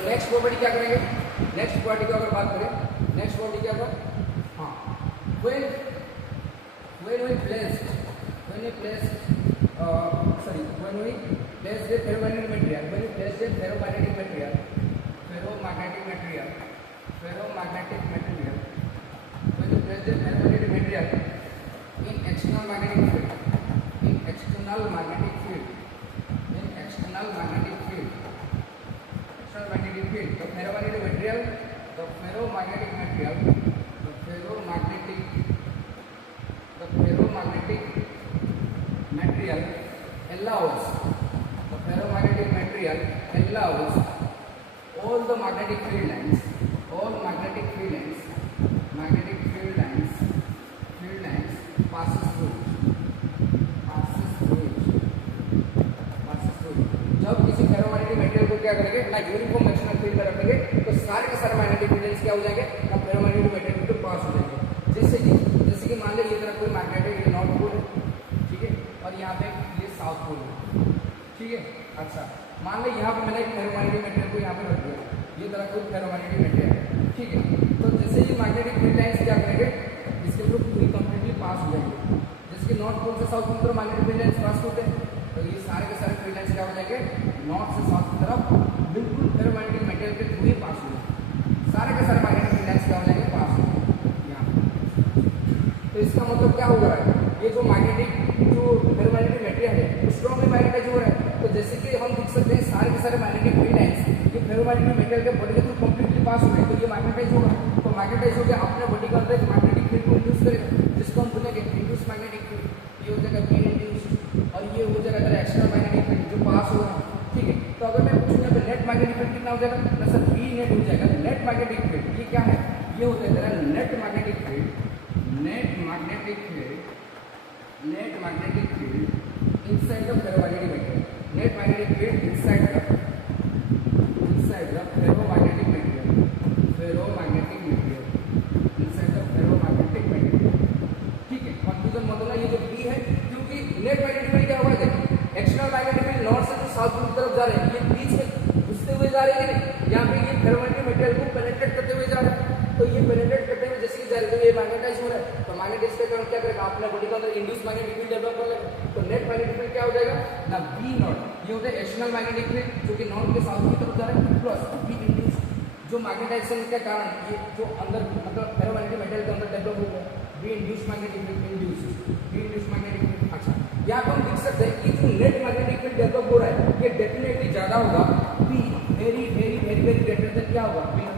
तो next property क्या करेंगे, नेक्स्ट प्रॉपर्टी की अगर बात करें, नेक्स्ट प्रॉपर्टी क्या था, हाँ, when we place the ferromagnetic material, when we place the ferromagnetic material when we place the ferromagnetic material in external magnetic field, the ferromagnetic material allows all the magnetic field lines passes through. जब किसी ferromagnetic material को क्या करेंगे ना uniform external field में रखेंगे तो सारे के सारे मैग्नेटिक फील्ड्स क्या हो जाएंगे ना फेरोमैग्नेटिक मटेरियल के पास हो जाएंगे। जैसे कि मान लीजिए ये तरह कोई मैग्नेट है, ये नॉर्थ पोल है, ठीक है, और यहाँ पे ये साउथ पोल है, ठीक है। अच्छा, मान लो यहाँ पे मैंने एक फेरोमैग्नेटिक मटेरियल को यहाँ पे रख दिया, ये तरह कोई फेरोमैग्नेटिक मटेरियल है, ठीक है। तो जैसे ये मैग्नेटिक फील्ड लाइंस क्या करेंगे, इसके थ्रू पूरी कंप्लीटली पास हो जाएंगे। जैसे कि नॉर्थ पोल से साउथ पोल पर मैग्नेटिक फील्ड लाइंस पास होते हैं, तो ये सारे के सारे फील्ड लाइंस क्या हो जाएंगे नॉर्थ से साउथ की तरफ बिल्कुल फेरोमैग्नेटिक मटेरियल के थ्रू ही पास हो जाएंगे। सारे के सारे मैग्नेटिक फील्ड लाइंस क्या हो जाएंगे पास हो जाएंगे यहाँ। तो इसका मतलब क्या होगा, ये जो फेरोमैग्नेटिक मटेरियल है वो स्ट्रांगली मैग्नेटाइज हो रहा है। तो जैसे कि हम देख सकते हैं सारे के सारे मैग्नेटिक फील्ड लाइंस ये फेरोमैग्नेटिक मटेरियल के बॉडी के थ्रू कंप्लीटली पास हो गए, तो ये मैग्नेटाइज होगा। तो मैग्नेटाइज हो गया अपने बॉडी के अंदर मैग्नेटिक फील्ड को इंड्यूस करेगा, जिसको हम बोलेंगे इंड्यूस मैग्नेटिक फील्ड। ये हो जाएगा बी इंड्यूस और ये हो जाएगा तेरा एक्सटर्नल मैग्नेटिक फील्ड जो पास हो रहा है, ठीक है। तो अगर मैं पूछूं यहाँ पे नेट मैग्नेटिक फील्ड कितना हो जाएगा ना सर, बी नेट हो जाएगा। नेट मैग्नेटिक फील्ड ये क्या है, ये होता है तेरा net magnetic field inside the ferromagnetic material, net magnetic field inside the ferromagnetic material, ठीक है। कंफ्यूजन मत होना, ये जो बी है क्योंकि नेट मैग्नेटिक फील्ड क्या होगा, एक्सटर्नल मैग्नेटिक फील्ड नॉर्थ से साउथ की तरफ जा रहे हैं, ये बीच में घुसते हुए जा रहे हैं, यहाँ पे ये फेरोमैग्नेटिक मटेरियल को पेनिट्रेट करते हुए जा रहे हैं। तो ये पेनिट्रेट करते हुए जैसे कि जा रहे हैं ये मैग्नेटाइज हो रहा है, तो मैग्नेटाइज के कारण क्या करेगा अपने बॉडी के अंदर इंड्यूस मैग्नेटिक फील्ड डेवलप कर लेगा। तो नेट मैग्नेटिक फील्ड क्या हो जाएगा ना बी नॉट, ये होता है एक्सटर्नल मैग्नेटिक फील्ड जो कि नॉर्थ के साउथ की तरफ जा रहा है, प्लस बी इंड्यूस जो मैग्नेटाइजेशन के कारण ये जो अंदर मतलब फेरोमैग्नेटिक मटेरियल के अंदर डेवलप हो गया, B induce magnetic field induce magnetic field. अच्छा, यहाँ पर हम देख सकते हैं कि जो नेट मैग्नेटिक फील्ड डेवलप हो रहा है ये डेफिनेटली ज्यादा होगा B, very very very very greater than क्या होगा बी।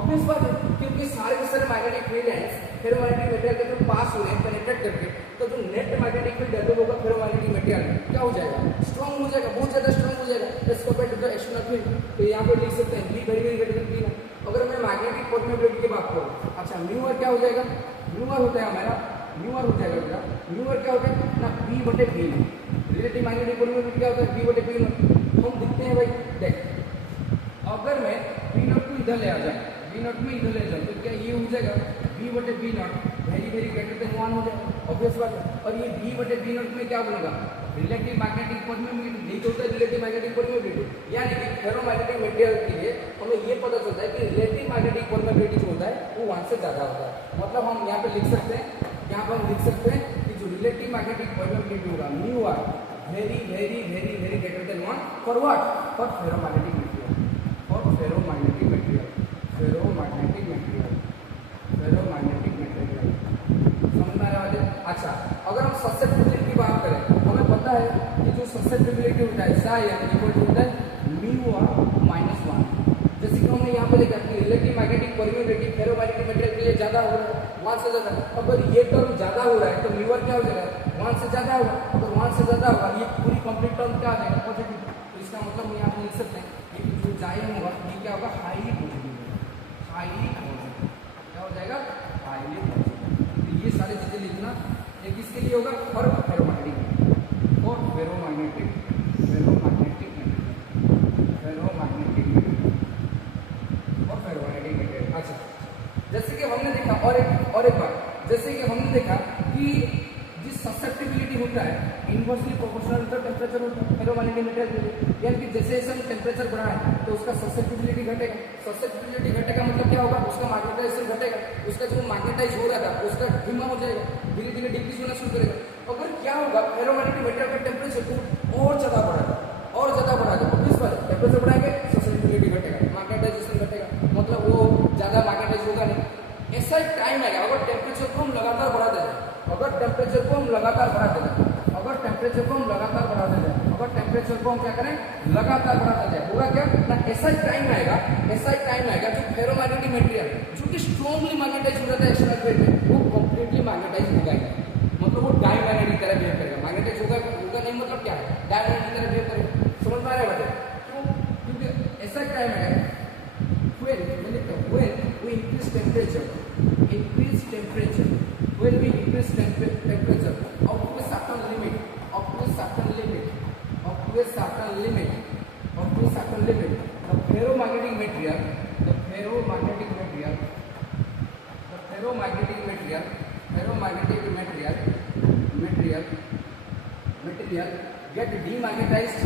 ऑब्वियस बात है क्योंकि सारे के सारे मैग्नेटिक फील्ड हैं फेरोमैग्नेटिक मटेरियल के थ्रू पास हो रहे हैं पेनिट्रेट करके, तो जो नेट मैग्नेटिक फील्ड डेवलप होगा फेरोमैग्नेटिक मटेरियल क्या हो जाएगा, स्ट्रांग हो जाएगा, बहुत ज्यादा स्ट्रांग हो जाएगा as compare to the external field. तो यहाँ पे लिख सकते हैं B very very greater than B. अगर मैं मैग्नेटिक परमिएबिलिटी की बात करूँ, अच्छा म्यू आर क्या हो जाएगा, म्यू आर होता है हमारा, म्यू आर हो जाएगा बेटा, म्यू आर क्या होता है ना बी बटे बी। रिलेटिव मैग्नेटिक परमिएबिलिटी क्या होता है बी बटे बी। हम दिखते हैं भाई देख, अगर मैं बी नॉट को इधर ले आ जाए, बी नॉट में इधर ले जाए तो क्या ये हो जाएगा बी बटे B not very very greater than 1 हो जाएगा, ऑब्वियस बात है। और ये बी बटे बी नॉट में क्या बनेगा रिलेटिव मैग्नेटिक परमिएबिलिटी, यही होता है रिलेटिव मैग्नेटिक परमिएबिलिटी। यानी कि फेरोमैग्नेटिक मटेरियल के लिए हमें ये पता चलता है कि रिलेटिव मैग्नेटिक परमिएबिलिटी जो होता है वो 1 से ज्यादा होता है। मतलब हम यहाँ पे लिख सकते हैं, यहाँ पर हम लिख सकते हैं कि जो रिलेटिव मैग्नेटिक परमिएबिलिटी होगा mu R very very very very greater than 1 for what, for ferromagnetic material, for ferromagnetic material, ferromagnetic material, ferromagnetic material. समझ में आ रहा है? अच्छा, अगर हम ससेप्टिबिलिटी की बात करें, हमें पता है कि जो ससेप्टिबिलिटी होता है साई इक्वल टू होता है म्यू आर माइनस 1। जैसे कि हमने यहाँ पे देखा कि relative magnetic permeability ferromagnetic material के लिए ज्यादा हो रहा है 1 से ज्यादा। अगर ये टर्म ज्यादा हो रहा है तो म्यू आर क्या हो जाएगा 1 से ज्यादा होगा। अगर 1 से ज्यादा होगा ये पूरी कंप्लीट टर्म क्या आ जाएगा पॉजिटिव। तो इसका मतलब हम यहाँ पे लिख सकते हैं कि जो जाए होगा ये क्या होगा हाईली पॉजिटिव, हाईली पॉजिटिव क्या हो जाएगा हाईली पॉजिटिव। तो ये सारी चीजें लिखना ये किसके लिए होगा for ferromagnetic, for ferromagnetic, ferromagnetic ferromagnetic और फेरोमैग्नेटिक मटेरियल। अच्छा, जैसे कि हमने देखा और एक बात, जैसे कि हमने देखा कि जिस ससेप्टिबिलिटी होता है इनवर्सली प्रोपोर्शनल टू टेम्परेचर होता है फेरोमैग्नेटिक मटेरियल के लिए। यानी कि जैसे जैसे हम टेम्परेचर बढ़ाएं तो उसका ससेप्टिबिलिटी घटेगा। ससेप्टिबिलिटी घटेगा मतलब क्या होगा, उसका मैग्नेटाइजेशन घटेगा, उसका जो मैग्नेटाइज हो रहा था उसका धीमा हो जाएगा, धीरे धीरे डिक्रीज होना शुरू करेगा। अगर क्या होगा, फेरोमैग्नेटिक मटेरियल का टेम्परेचर को और ज्यादा बढ़ाएगा, और ज्यादा बढ़ाएगा, तो किस बात टेम्परेचर बढ़ाएंगे, ससेप्टिबिलिटी घटेगा, मैग्नेटाइजेशन घटेगा, मतलब वो ज्यादा मैग्नेटाइज होगा नहीं। ऐसा एक टाइम आएगा, अगर टेम्परेचर को हम लगातार बढ़ाते जाए, अगर टेम्परेचर को हम लगातार बढ़ाते जाए, अगर टेम्परेचर को हम लगातार बढ़ाते जाए, अगर टेम्परेचर को हम क्या करें, लगातार बढ़ाते जाए, होगा क्या ना, ऐसा एक टाइम आएगा, ऐसा एक टाइम आएगा जो फेरोमैग्नेटिक मटेरियल जो कि स्ट्रांगली मैग्नेटाइज हो जाता है एक्सटर्नल प्लेट में, वो कंप्लीटली मैग्नेटाइज होगा ही, मतलब वो डायमैग्नेटिक तरह बिहेव करेगा। मैग्नेटाइज होगा नहीं मतलब क्या है, डायमैग्नेटिक तरह बिहेव करेगा। समझ में आ रहा है? क्यों? क्योंकि ऐसा एक टाइम आएगा when we increase temperature, when we increase temperature up to a certain limit, the ferromagnetic material get demagnetized,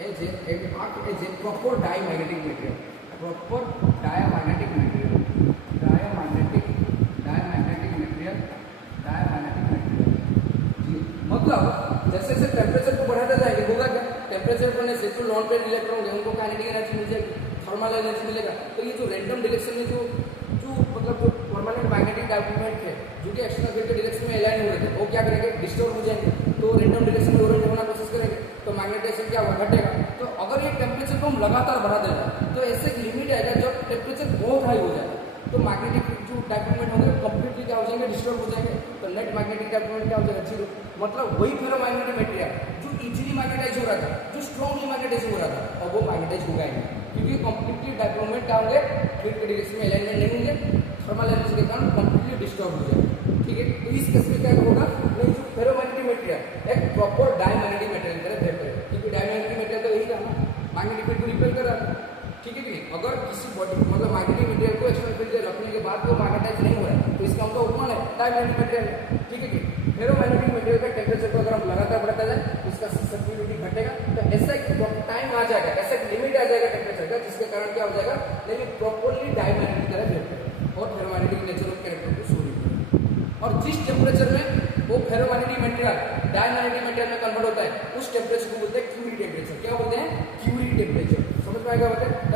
and act as a proper diamagnetic material. मतलब जैसे जैसे टेम्परेचर को बढ़ाते जाएंगे, होगा क्या, टेम्परेचर बढ़ने से जो नॉन पेयर इलेक्ट्रॉन होंगे उनको काइनेटिक एनर्जी मिल जाएगी, थर्मल एनर्जी मिलेगा। तो ये जो रैंडम डायरेक्शन में जो मतलब जो परमानेंट मैग्नेटिक डायपोलमेंट है जो कि एक्सटर्नल प्लेट के डायरेक्शन में अलाइन हो रहे थे, वो क्या करेंगे, डिस्टर्ब हो जाएंगे, तो रैंडम डायरेक्शन में ओरिएंट होना कोशिश करेंगे, तो मैग्नेटाइजेशन क्या होगा, घटेगा। तो अगर ये टेम्परेचर को हम लगातार बढ़ा देगा, तो ऐसे एक लिमिट आएगा जब टेम्परेचर बहुत हाई हो जाएगा, तो मैग्नेटिक जो डायपोलमेंट होंगे कंप्लीटली क्या हो जाएंगे, डिस्टर्ब हो जाएंगे, तो नेट मैग्नेटिक डायपोलमेंट क्या हो जाएगा, जीरो। मतलब वही फेरोमैग्नेटिक मटेरियल जो इजीली मैग्नेटाइज हो रहा था, जो स्ट्रांगली मैग्नेटाइज हो रहा था, और वो मैग्नेटाइज होगा ही नहीं, क्योंकि कंप्लीटली डायपोलमेंट क्या होंगे, प्लेट के डायरेक्शन में अलाइनमेंट नहीं होंगे, थर्मल एनर्जी के कारण कंप्लीटली डिस्टर्ब हो जाएगा। ठीक है, तो इस केस में क्या होगा, नहीं जो फेरोमैग्नेटिक मटेरियल एक प्रॉपर डायमैग्नेटिक मटेरियल की तरह बिहेव करेगा, क्योंकि डायमैग्नेटिक मटेरियल तो यही था ना, मैग्नेटिक फील्ड को रिपेल कर रहा था। ठीक है, अगर किसी बॉडी मतलब मैग्नेटिक मटेरियल को एक्सटर्नल फील्ड से रखने के बाद वो मैग्नेटाइज नहीं हो रहा है, तो इसका उनका उपमान है डायमैग्नेटिक मटेरियल। ठीक है, फेरोमैग्नेटिक मटेरियल का टेम्परेचर को अगर हम लगातार बढ़ाते जाए तो इसका ससेप्टिबिलिटी घटेगा, तो ऐसा एक टाइम आ जाएगा, ऐसा एक लिमिट आ जाएगा टेम्परेचर का, जिसके कारण क्या हो जाएगा, लेकिन प्रॉपर्ली डायमैग्नेटिक तरह बिहेव करेगा और फेरोमैग्नेटिक नेचर ऑफ कैरेक्टर को शो करेगा। और जिस टेम्परेचर में वो फेरोमैग्नेटिक मटेरियल डायमैग्नेटिक मटेरियल में कन्वर्ट होता है, उस टेम्परेचर को बोलते हैं क्यूरी टेम्परेचर। क्या बोलते हैं, क्यूरी टेम्परेचर। समझ में आएगा? बताए द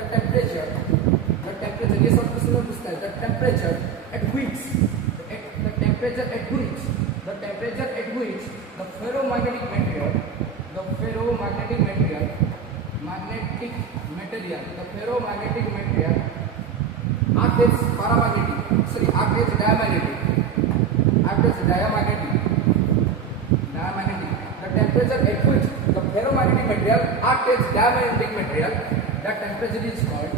टेम्परेचर ये सब किसी में पूछता है, the temperature at which the ferromagnetic material act as diamagnetic. The temperature at which the ferromagnetic material act as diamagnetic material, that temperature is called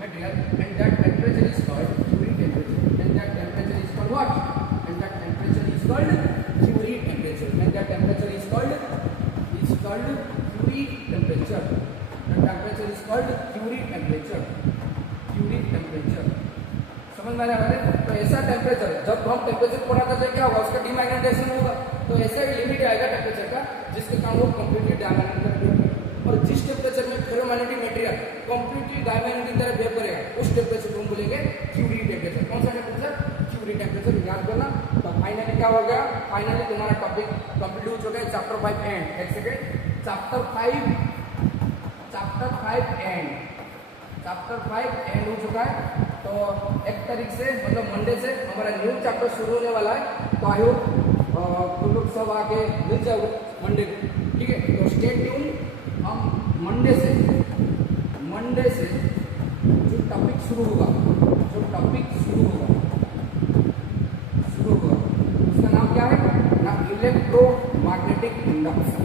material, and that temperature is called Curie temperature, and that temperature is called what? And that temperature is called Curie temperature, and that temperature is called Curie temperature. The temperature is called Curie temperature. समझ में आ रहा है? तो ऐसा temperature जब हम temperature को बढ़ाते जाए क्या होगा, उसका डीमैग्नेटाइजेशन होगा, तो ऐसा एक लिमिट आएगा टेम्परेचर का जिसके कारण वो कंप्लीटली डायमैग्नेटिक तरह बिहेव करेगा। और जिस टेम्परेचर में फेरोमैग्नेटिक मटेरियल कंप्लीटली डायमैग्नेटिक तरह बिहेव करेगा, उस टेम्परेचर को हम बोलेंगे क्यूरी टेम्परेचर। कौन सा टेम्परेचर? Curie temperature. याद करना। तो फाइनली क्या हो गया, फाइनली तुम्हारा टॉपिक कंप्लीट हो चुका है, चैप्टर 5 एंड। एक सेकेंड, चैप्टर 5 एंड हो चुका है। तो 1 तारीख से मतलब मंडे से हमारा न्यू चैप्टर शुरू होने वाला है, तो आई होप तुम लोग सब आके मिल जाओगे मंडे को। ठीक है, तो स्टे ट्यून। हम मंडे से जो टॉपिक शुरू होगा उसका नाम क्या है ना, इलेक्ट्रोमैग्नेटिक इंडक्शन।